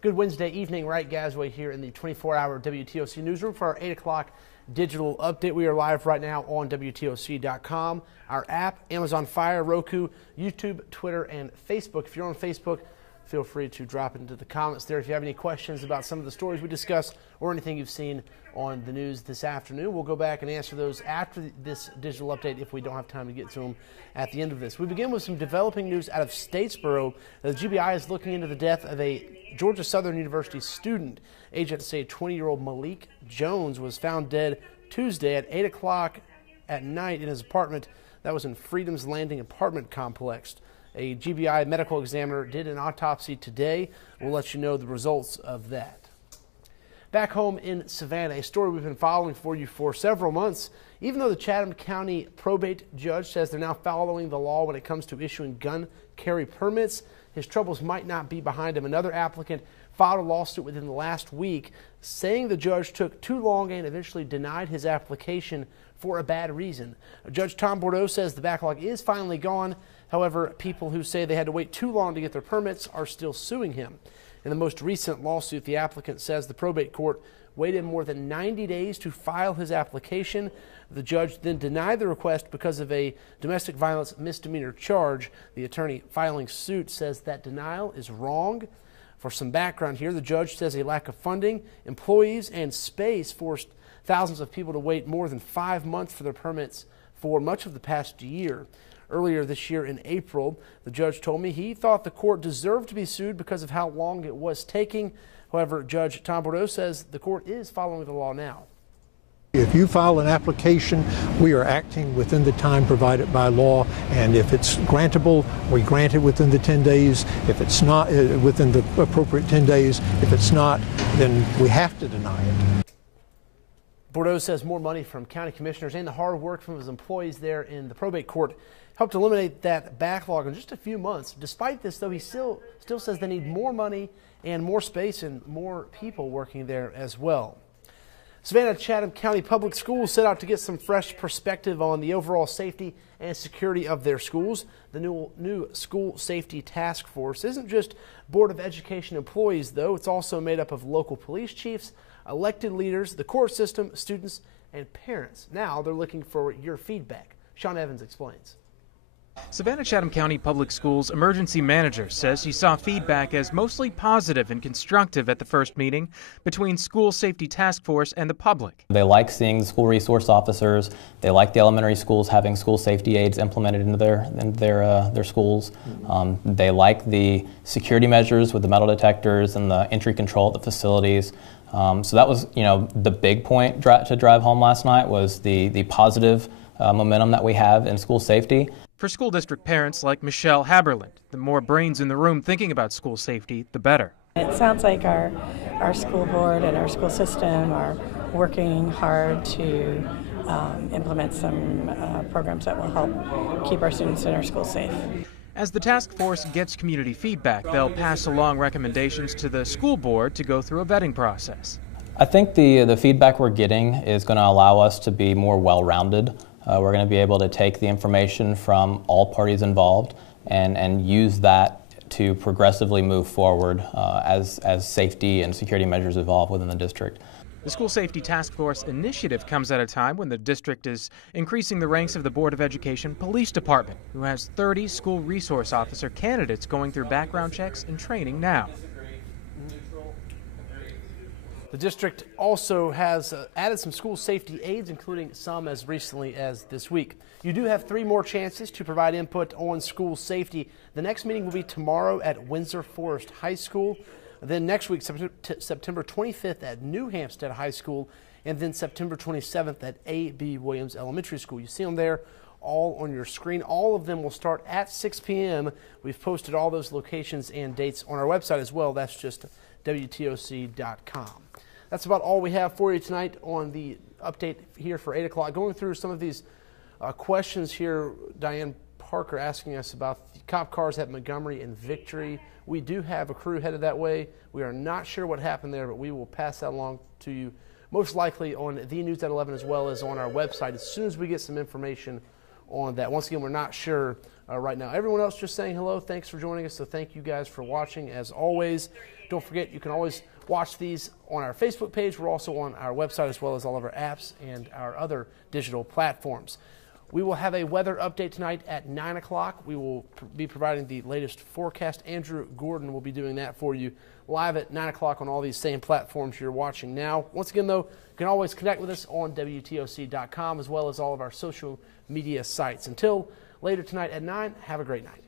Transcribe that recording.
Good Wednesday evening. Wright Gasway here in the 24-hour WTOC newsroom for our 8 o'clock digital update. We are live right now on WTOC.com, our app, Amazon Fire, Roku, YouTube, Twitter, and Facebook. If you're on Facebook, feel free to drop into the comments there. If you have any questions about some of the stories we discussed or anything you've seen on the news this afternoon, we'll go back and answer those after this digital update if we don't have time to get to them at the end of this. We begin with some developing news out of Statesboro. The GBI is looking into the death of a Georgia Southern University student. Agents say 20-year-old Malik Jones was found dead Tuesday at 8 o'clock at night in his apartment that was in Freedom's Landing apartment complex. A GBI medical examiner did an autopsy today. We'll let you know the results of that. Back home in Savannah, a story we've been following for you for several months. Even though the Chatham County probate judge says they're now following the law when it comes to issuing gun carry permits, his troubles might not be behind him. Another applicant filed a lawsuit within the last week saying the judge took too long and eventually denied his application for a bad reason. Judge Tom Bordeaux says the backlog is finally gone. However, people who say they had to wait too long to get their permits are still suing him. In the most recent lawsuit, the applicant says the probate court waited more than 90 days to file his application. The judge then denied the request because of a domestic violence misdemeanor charge. The attorney filing suit says that denial is wrong. For some background here, the judge says a lack of funding, employees, and space forced thousands of people to wait more than 5 months for their permits for much of the past year. Earlier this year in April, the judge told me he thought the court deserved to be sued because of how long it was taking. However, Judge Tom Bordeaux says the court is following the law now. If you file an application, we are acting within the time provided by law, and if it's grantable, we grant it within the 10 days. If it's not within the appropriate 10 days, if it's not, then we have to deny it. Bordeaux says more money from county commissioners and the hard work from his employees there in the probate court helped eliminate that backlog in just a few months. Despite this, though, he still says they need more money and more space and more people working there as well. Savannah Chatham County Public Schools set out to get some fresh perspective on the overall safety and security of their schools. The new School Safety Task Force isn't just Board of Education employees, though. It's also made up of local police chiefs, elected leaders, the court system, students, and parents. Now they're looking for your feedback. Sean Evans explains. Savannah Chatham County Public Schools emergency manager says she saw feedback as mostly positive and constructive at the first meeting between School Safety Task Force and the public. They like seeing the school resource officers. They like the elementary schools having school safety aids implemented into their schools. They like the security measures with the metal detectors and the entry control at the facilities. So that was, the big point to drive home last night was the positive momentum that we have in school safety. For school district parents like Michelle Haberland, the more brains in the room thinking about school safety, the better. It sounds like our school board and our school system are working hard to implement some programs that will help keep our students in our schools safe. As the task force gets community feedback, they'll pass along recommendations to the school board to go through a vetting process. I think the feedback we're getting is going to allow us to be more well-rounded. We're going to be able to take the information from all parties involved and use that to progressively move forward as safety and security measures evolve within the district. The School Safety Task Force initiative comes at a time when the district is increasing the ranks of the Board of Education Police Department, who has 30 school resource officer candidates going through background checks and training now. The district also has added some school safety aids, including some as recently as this week. You do have 3 more chances to provide input on school safety. The next meeting will be tomorrow at Windsor Forest High School. Then next week, September 25th at New Hampstead High School, and then September 27th at A.B. Williams Elementary School. You see them there all on your screen. All of them will start at 6 p.m. We've posted all those locations and dates on our website as well. That's just WTOC.com. That's about all we have for you tonight on the update here for 8 o'clock. Going through some of these questions here, Diane Parker asking us about the cop cars at Montgomery and Victory. We do have a crew headed that way. We are not sure what happened there, but we will pass that along to you most likely on the News at 11 as well as on our website as soon as we get some information on that. Once again, we're not sure right now. Everyone else just saying hello. Thanks for joining us. So thank you guys for watching as always. Don't forget, you can always watch these on our Facebook page. We're also on our website as well as all of our apps and our other digital platforms. We will have a weather update tonight at 9 o'clock. We will be providing the latest forecast. Andrew Gordon will be doing that for you live at 9 o'clock on all these same platforms you're watching now. Once again, though, you can always connect with us on WTOC.com as well as all of our social media sites. Until later tonight at 9, have a great night.